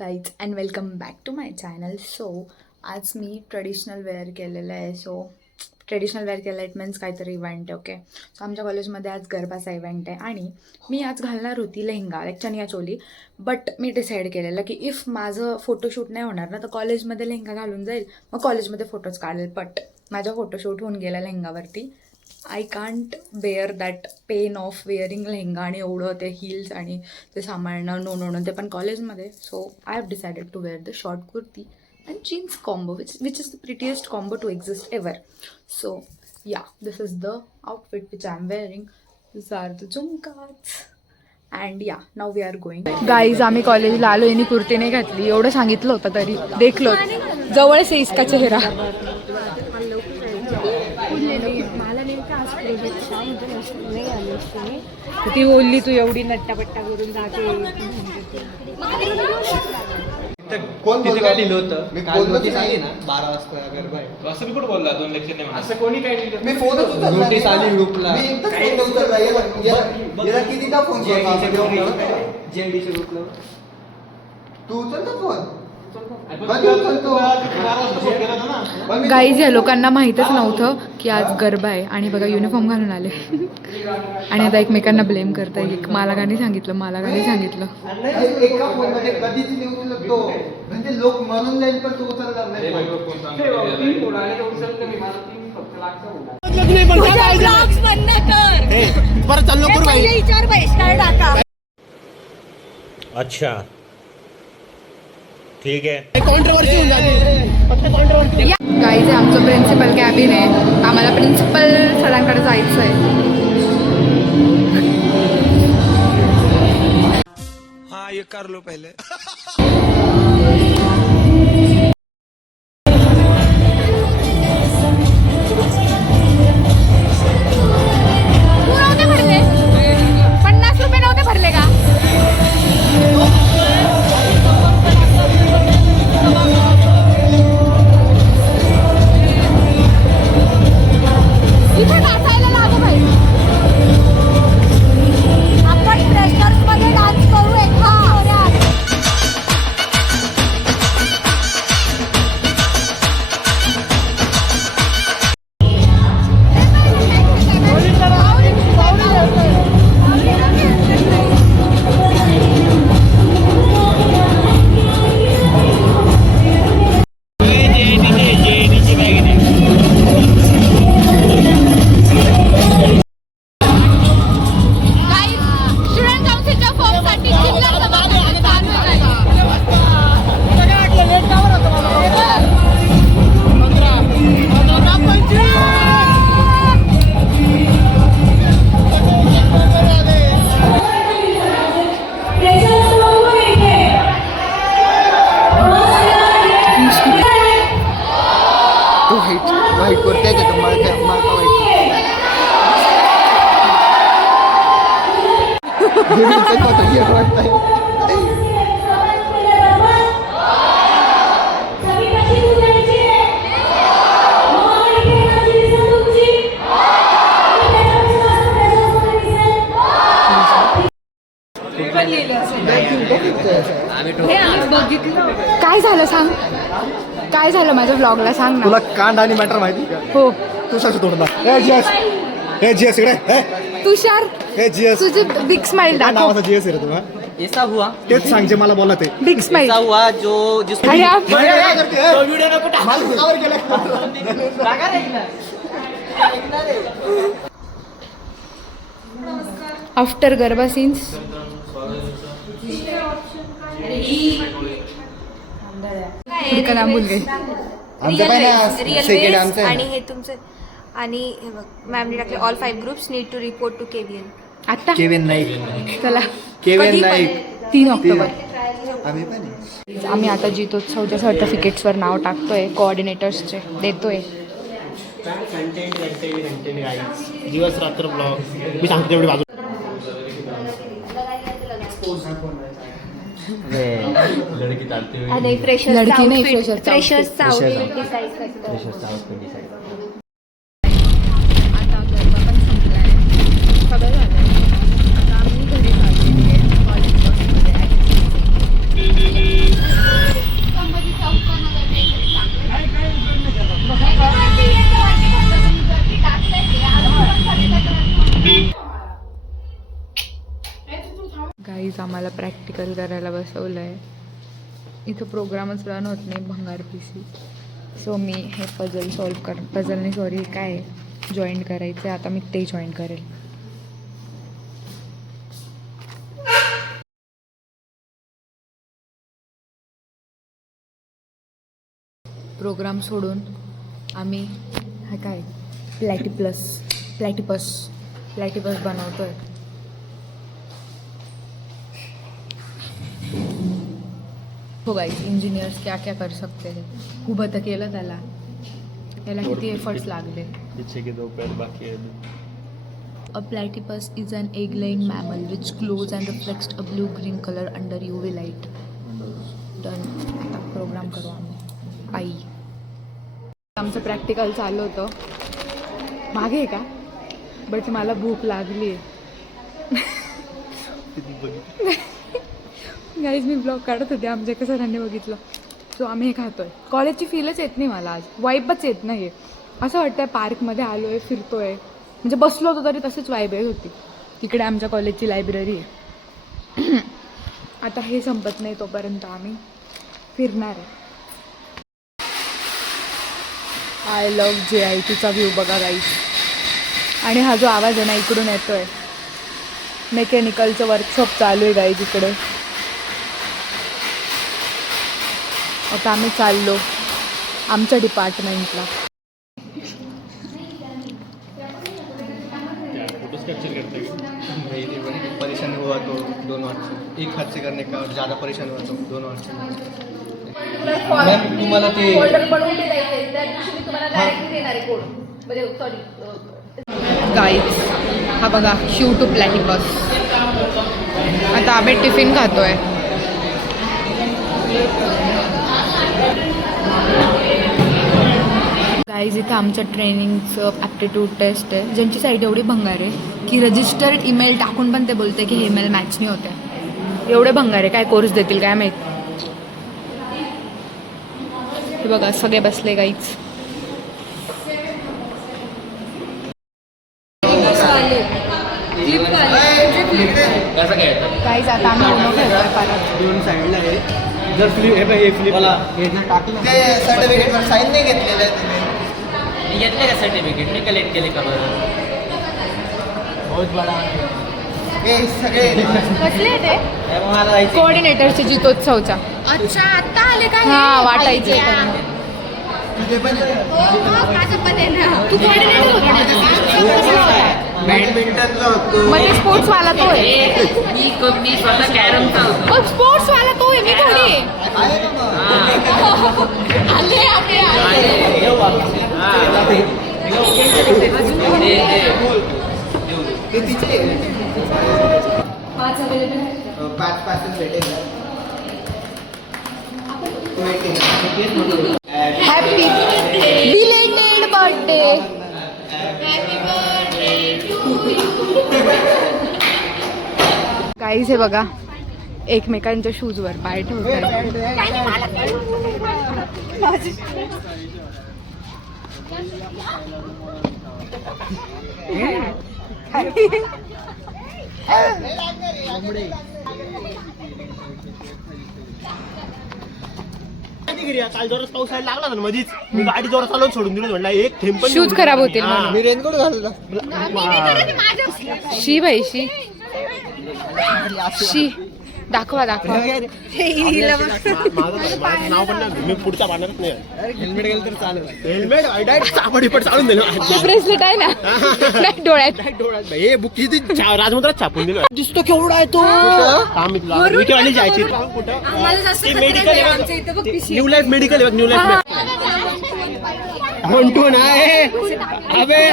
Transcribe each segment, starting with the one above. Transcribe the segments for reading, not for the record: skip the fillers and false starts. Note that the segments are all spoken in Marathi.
Guys and welcome back to my channel. So आज मी ट्रेडिशनल वेअर केलेलं आहे. ट्रेडिशनल वेअर केलं इट मीन्स काहीतरी इव्हेंट आहे. ओके, सो आमच्या कॉलेजमध्ये आज गरबाचा इव्हेंट आहे आणि मी आज घालणार होती lehenga like chaniya choli. But me decide केलेलं की इफ माझं फोटोशूट नाही होणार ना तर कॉलेजमध्ये लेहंगा घालून जाईल, मग कॉलेजमध्ये फोटोज काढेल. बट माझा फोटोशूट होऊन गेला लेहंगावरती. I can't bear that pain of wearing lehenga आणि एवढं ते हिल्स आणि ते सांभाळणं. नो ते पण कॉलेजमध्ये. So I have decided to wear the short kurti and jeans combo which is the prettiest combo to exist ever. So yeah, this is the outfit which I am wearing. This are the jhumkas and yeah, now we are going. Guys, आम्ही कॉलेजला आलो यांनी कुर्ती नाही घातली एवढं सांगितलं होतं तरी देखलो जवळ से इसका चेहरा. ती बोलली तू एवढी नट्टापट्टा करून जाते. किती काय लिहिलं होतं? काल नोटीस आली ना 12 वाजता गरबा आहे. असं मी कुठं बोलला 2 लेक्चर नाही म्हणा. असं कोणी काय लिहिलं? मी फोनच उचलला नाही. नोटीस आली ग्रुपला. मी एकदाच फोन उचलला. याला कितीदा फोन केला? जेडीच्या ग्रुपला. तू उचलतो फोन? गाईज, या लोकांना माहीतच नव्हतं की आज गरबा आहे आणि बघा युनिफॉर्म घालून आले आणि आता एकमेकांना ब्लेम करताय. मला का नाही सांगितलं, मला का नाही सांगितलं. एका फोन मध्ये कधीच नाही उचलतो म्हणजे लोक मरून जाईल पण तू उचलणार नाही. अच्छा ठीक आहे. गाईज, आमचं प्रिन्सिपल कॅबिन आहे. आम्हाला प्रिन्सिपल सरांकडे जायचं आहे. हाँ ये कर लो पहले. भरले 50 रुपये नव्हते भरले का? इथे नाचायला लागू भाई. आपण फ्रेशर्स मध्ये डान्स करू एका. वाईट करते का मला काय झालं सांग, काय झालं माझ्या ब्लॉगला सांग ना. तुला कांड आणि मॅटर माहिती? हो, तुषारचं तोडला. हे जीएस इकडे. तुषार, हे जीएस तुझी बिग स्माइल दाखव. नावाचा जीएस आहे रे तुला. ऐसा हुआ. तेच सांगते मला बोला ते. Big smile. ऐसा हुआ जो जिस अरे आप व्हिडिओ नको आफ्टर गरबा सीन्स. आणि हे तुमचे आणि हे बघ मॅमने टाकले all 5 groups need to report to KVN. आता केविन नाईक. चला, केविन नाईक 3 ऑक्टोबर. आम्ही पण आम्ही आता जितोत्सवच्या सर्टिफिकेट्सवर नाव टाकतोय, कोऑर्डिनेटर्सचे देतोय. दिवस रात्र ब्लॉग मी सांगतो तेवढी बाजू. लड़की चालते हुए आणि लडकी नाही, फ्रेशर्सचा फ्रेशर्सचा outfit. आउटफिट डिसाईड करतो. आता गरबा पण संपलाय, सगळं झालंय. आता आम्ही घरी जातो कॉलेज बसमध्ये. आम्हाला प्रॅक्टिकल करायला बसवलं आहे. इथं प्रोग्रामच रन होत नाही, भंगार PC. सो मी हे पझल नाही सॉरी काय जॉईन करायचं आहे. आता मी ते जॉईन करेल. प्रोग्राम सोडून आम्ही हा काय प्लॅटिपस बनवतो आहे. हो गाइस, इंजिनियर्स क्या क्या कर सकते हैं. उभं तर केलं त्याला किती एफर्ट्स लागले. पीछे के 2 पैर बाकी है. A platypus is an egg-laying mammal which glows and reflects a blue-green color under UV light. Done. आता प्रोग्राम करू आम्ही. आई आमचं प्रॅक्टिकल चालू होतं मागे आहे का, बट मला भूक लागली आहे. गाईज मी ब्लॉग काढत होते, आमच्या एका सरांनी बघितलं. सो आम्ही हे खातोय. कॉलेजची फीलच येत नाही मला आज, वाईबच येत नाही आहे. असं वाटतंय पार्कमध्ये आलो आहे, फिरतोय. म्हणजे बसलो होतो तरी तशीच वाईब येत होती. तिकडे आमच्या कॉलेजची लायब्ररी आहे. आता हे संपत नाही तोपर्यंत आम्ही फिरणार आहे. आय लव्ह JITचा व्ह्यू बघा गाईज. आणि हा जो आवाज आहे ना इकडून येतोय, मेकॅनिकलचं वर्कशॉप चालू आहे गाईज इकडे. आता आम्ही चाललो आमच्या डिपार्टमेंटला. परेशान हुआ तो 2 वर्ष, एक हाथ से करने का और ज़्यादा परेशान हुआ तो 2 वर्ष. मॅम तुम्हाला ते गाईज हा बघा क्यू टू प्लॅटिपस. आता आम्ही टिफिन खातोय. गाईज इथं आमचं ट्रेनिंगचं ॲप्टिट्यूड टेस्ट आहे. ज्यांची साईट एवढी भंगार आहे की रजिस्टर्ड ईमेल टाकून पण ते बोलते की हे ईमेल मॅच नाही होते. एवढे भंगार आहे, काय कोर्स देतील काय माहीत. हे बघा सगळे बसले गाईज. गाईज आता आम्ही उन्हा खेळतोय परत. दोन साईडला आहे. जर फ्लिप हे फ्लिप मला हे जर टाकलं ते सर्टिफिकेटवर साईन नाही घेतलेलं आहे तुम्ही. घेतले का सर्टिफिकेट नाही कलेक्ट केले का बरं. बहुत बडा हे सगळे कसले ते मला जायचं कोऑर्डिनेटरचे जितोत्सवचा. अच्छा आता आले का हा वाटायचे तुझे पण तू कोऑर्डिनेटर होता बॅडमिंटनचा होतो. मग ते स्पोर्ट्सवाला तो आहे. मी स्वतः कॅरमचा होतो. मग स्पोर्ट्सवाला तो आहे, मी थोडी आहे. आहे ना मग. ते तिचे 5 भेटेल. Happy belated birthday. गाईज हे बघा एकमेकांच्या शूजवर पाय ठेवतात. काल जोरात पाऊस यायला लागला ना मधीच, मी गाडी जोरात चालवून सोडून दिली. म्हणला एक थेंब पण शूज खराब होतील म्हणून. मी रेनकोट घालला. शी भाई शी शी दाखवा दाखवा. माझं नाव पण नाही, मी पुढच्या पाण्यात नाही. हेल्मेट गेलं तर चालेल. हेल्मेट डायरेक्ट चापडी पण चालून दिलं. ब्रेसलेट आहे ना नाही डोळ्यात. हे बुक किती राजमुद्रात छापून दिलं. दिसतो केवढा आहे तो. काम मी तुला मी केव्हा जायची medical new life medical new life म्हणतो ना अबे.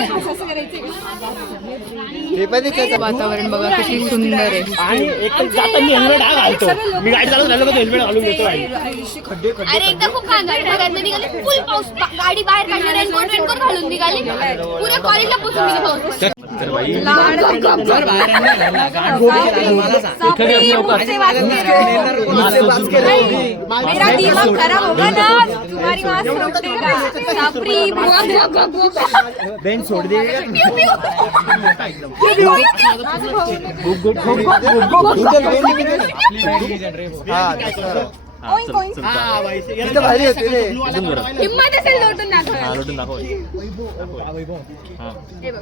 हे पण त्याचं वातावरण बघा किती सुंदर आहे. आणि एक जाता मी हेल्मेट हा घालतो. मी गाडी चालवत राहिलो तर हेल्मेट घालून घेतो. अरे एकदा खूप ढगांमध्ये निघाले, फुल पाऊस, गाडी बाहेर काढली, रेनकोट घालून निघाली, पुऱ्या कॉलेजला पोहोचून गेली पाऊस. मेरा दिमाग खराब होगा ना तुम्हारी बात सुनतेगा सापरी बेंच सोड दे इथं भारी होते रे. हिम्मत असेल लोटून दाखव लोटून दाखव हे बघ.